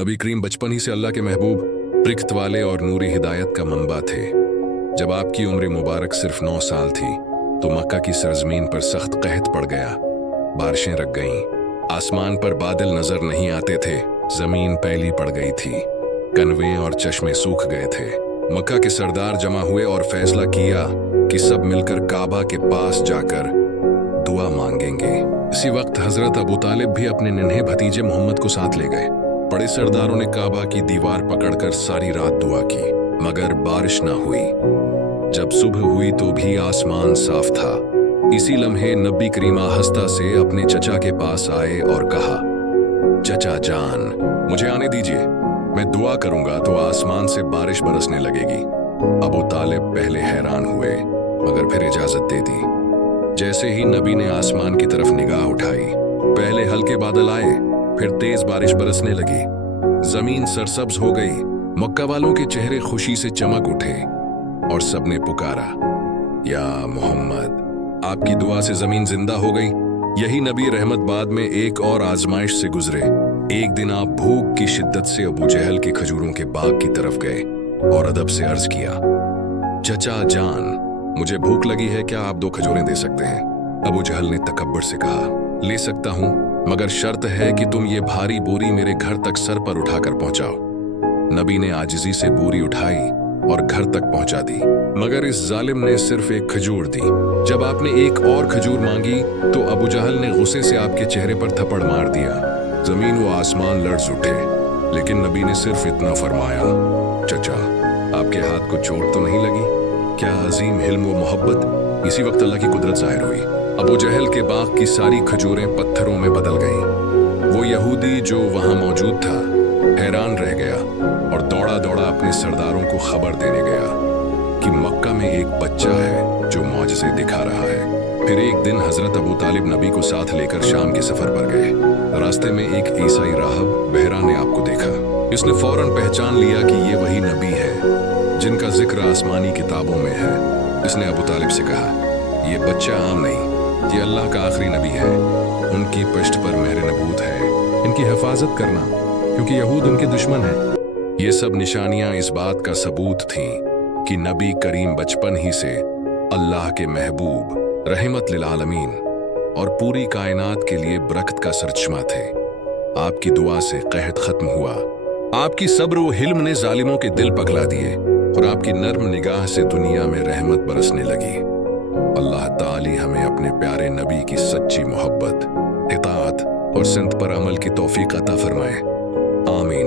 नबी करीम बचपन ही से अल्लाह के महबूब, प्रिख्त वाले और नूरी हिदायत का मंबा थे। जब आपकी उम्र मुबारक सिर्फ 9 साल थी तो मक्का की सरजमीन पर सख्त कहत पड़ गया। बारिशें रख गईं, आसमान पर बादल नजर नहीं आते थे, जमीन पैली पड़ गई थी, कनवे और चश्मे सूख गए थे। मक्का के सरदार जमा हुए और फैसला किया कि सब मिलकर काबा के पास जाकर दुआ मांगेंगे। इसी वक्त हजरत अबू तालिब भी अपने नन्हे भतीजे मोहम्मद को साथ ले गए। बड़े सरदारों ने काबा की दीवार पकड़कर सारी रात दुआ की, मगर बारिश ना हुई। जब सुबह हुई तो भी आसमान साफ था। इसी लम्हे नबी करीम आहिस्ता से अपने चचा के पास आए और कहा, चचा जान, मुझे आने दीजिए, मैं दुआ करूंगा तो आसमान से बारिश बरसने लगेगी। अबू तालिब पहले हैरान हुए मगर फिर इजाजत दे दी। जैसे ही नबी ने आसमान की तरफ निगाह उठाई, पहले हल्के बादल आए, फिर तेज बारिश बरसने लगी। जमीन सरसब्ज हो गई, मक्का वालों के चेहरे खुशी से चमक उठे और सबने पुकारा, या मोहम्मद, आपकी दुआ से जमीन जिंदा हो गई। यही नबी रहमत बाद में एक और आजमाइश से गुजरे। एक दिन आप भूख की शिद्दत से अबू जहल के खजूरों के बाग की तरफ गए और अदब से अर्ज किया, चचा जान, मुझे भूख लगी है, क्या आप 2 खजूरें दे सकते हैं? अबू जहल ने तकब्बुर से कहा, ले सकता हूं, मगर शर्त है कि तुम ये भारी बोरी मेरे घर तक सर पर उठाकर पहुंचाओ। नबी ने आजिजी से बोरी उठाई और घर तक पहुंचा दी, मगर इस जालिम ने सिर्फ 1 खजूर दी। जब आपने एक और खजूर मांगी तो अबू जहल ने गुस्से से आपके चेहरे पर थप्पड़ मार दिया। जमीन व आसमान लर्ज उठे, लेकिन नबी ने सिर्फ इतना फरमाया, चचा, आपके हाथ को चोट तो नहीं लगी? क्या अजीम हिल्म व मोहब्बत। इसी वक्त अल्लाह की कुदरत जाहिर हुई। अबू जहल के बाग की सारी खजूरें पत्थरों में बदल गईं। वो यहूदी जो वहां मौजूद था हैरान रह गया और दौड़ा दौड़ा अपने सरदारों को खबर देने गया कि मक्का में एक बच्चा है जो मौजज़े दिखा रहा है। फिर एक दिन हजरत अबू तालिब नबी को साथ लेकर शाम के सफर पर गए। रास्ते में एक ईसाई राहब बहरा ने आपको देखा। इसने फौरन पहचान लिया कि ये वही नबी है जिनका जिक्र आसमानी किताबों में है। इसने अबू तालिब से कहा, ये बच्चा आम नहीं, ये अल्लाह का आखिरी नबी है। उनकी पश्त पर मेहर नबूत है, इनकी हिफाजत करना, क्योंकि यहूद उनके दुश्मन हैं। ये सब निशानियां इस बात का सबूत थीं कि नबी करीम बचपन ही से अल्लाह के महबूब, रहमत लिल आलमीन और पूरी कायनात के लिए बरकत का सरचमा थे। आपकी दुआ से कहत खत्म हुआ। आपकी सब्र व हिल्म ने जालिमों के दिल पगला दिए और आपकी नर्म निगाह से दुनिया में रहमत बरसने लगी। अल्लाह ताली हमें अपने प्यारे नबी की सच्ची मोहब्बत, इताअत और सिंत पर अमल की तौफीक अता फरमाए। आमीन।